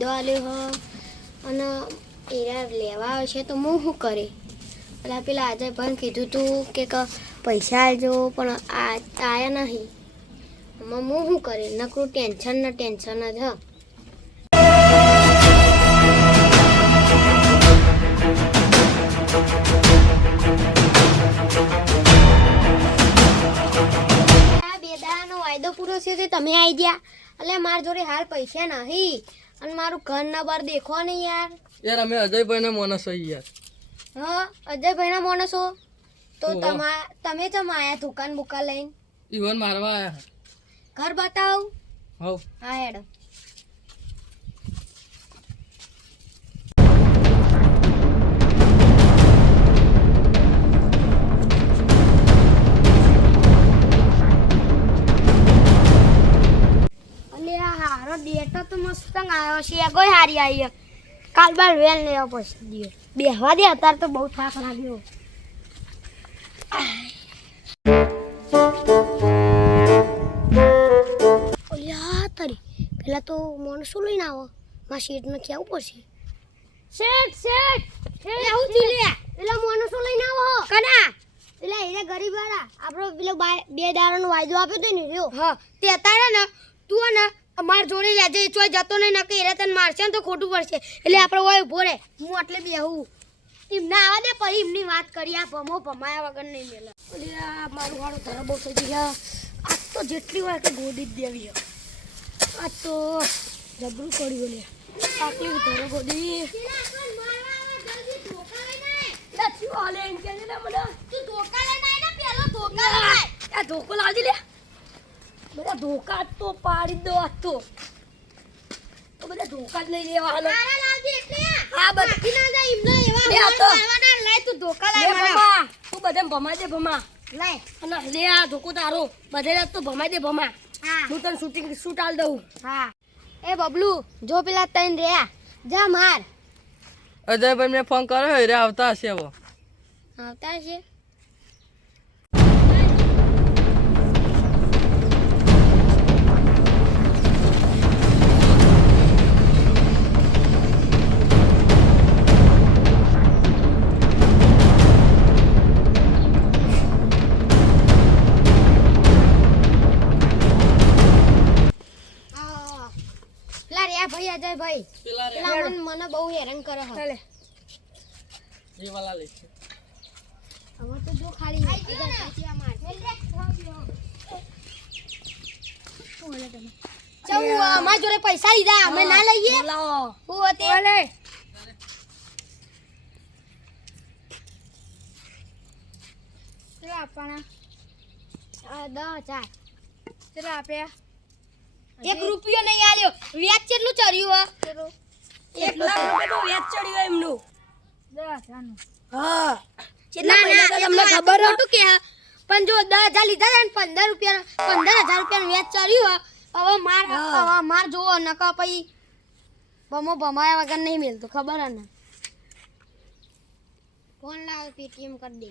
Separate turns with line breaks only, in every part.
દાડાનો આલ્યો હો અને એરા લેવા આવશે તો હું શું કરે? પેલા પેલા આજે પણ કીધું તું કે પૈસા આવજો પણ આ આયા નહીં. હમણાં હું શું કરે? નકરું ટેન્શન ને ટેન્શન જ હ. વાયદો પૂરો થયો છે, તમે આવી ગયા. એટલે મારા જોડે હાલ પૈસા નહીં. અને મારું ઘર ના બહાર દેખો ને યાર.
યાર અમે અજયભાઈ ના માણસ હોય યાર.
હા અજયભાઈના માણસો? તો
ઓહો.
તમા તમે ચમ આયા દુકાન બુકાન લઈને?
ઈવન મારવા આયા.
ઘર બતાવ? હા હેડ. હારો ડેટો તો મસ્ત આવ્યો છે. કોઈ હારી આવી કાલ બાર વેલ લેવા પછી દિયો. બેહવા દે અત્યારે તો બહુ થાક લાગ્યો. તારી પેલા તો માણસો લઈને આવો? માં શેઠને કેવું પડશે? શેઠ શેઠ એ આવું છું લે. પેલા માણસો લઈને આવો? કના? પેલા એને ગરીબ વાળા. આપણો પેલો બા- બે દાડાનો વાયદો આપ્યો તો ને રહ્યો. હા તે અત્યારે ને તું ને અમાર જોડે આજે ચોય જતો નહીં નકે એરે તને મારશે તો ખોટું પડશે. એટલે આપણે ઓય ઊભો રે હું એટલે બેહું. એમને આવા દે પછી એમની વાત કરી આ ભમો ભમાયા વગર નહીં મેલે. એટલે આ મારું વાળું ધરો બહુ થઈ ગયા આજ તો જેટલી હોય કે ગોદી જ દેવી. આ તો જબરું પડ્યું લે આટલી ધરો ગોદી. નથી હાલે એમ કે છે ને મને આ ધોકો લાવજી લે બધા ધોકા જ તો પાડી દો તો. તો બધા ધોકા જ લઈ લેવાનો. હા બધા લે આ તો. લે ભમા. તું બધે ભમા દે ભમા. અને લે આ ધોકો તારો. બધે તો ભમા દે ભમા. હું. તને શૂટિંગ શૂટ આલ દઉં. હા. એ બબલુ જો પેલા તૈન રહ્યા. જા માર.
અજયભાઈ મેં ફોન કર્યો રે આવતા હશે હવે
આવતા છે અજય ભાઈ.
પેલા
મન મને બહુ હેરાન કરે હવે
એ વાલા લે છે.
હવે તો જો ખાલી અજય પૈસા માર ચૌ અમાર જોડે પૈસા લીધા. અમે ના લઈએ. હું હતી. આપવાના આ દસ હજાર ચલો આપ્યા એક રૂપિયો નહીં આલ્યો. વ્યાજ કેટલું ચડ્યું હો?
એક લાખ રૂપિયા તો વ્યાજ ચડ્યું એમનું. હા.
ના ના તમને ખબર હતું કે પણ જો દસ હજાર લીધા હતા ને પંદર રૂપિયા પંદર હજાર રૂપિયા વ્યાજ ચડ્યું હવે માર હવે માર જોવો નકા પછી બમો ભમાયા વગર નહીં મિલતું ખબર હે ને? ફોન લાવ પેટીએમ કરી દે.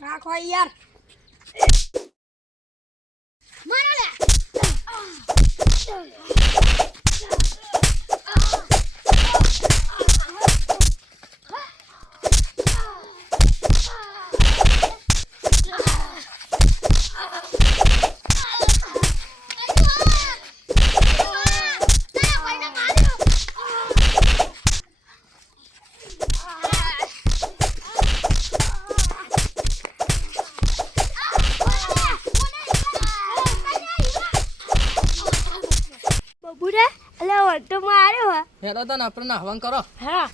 રાખો યાર
મારો લે બબુરે એટલે ઓટો માર્યો
હેડો તને આપણે નાહવાન કરો.
હા.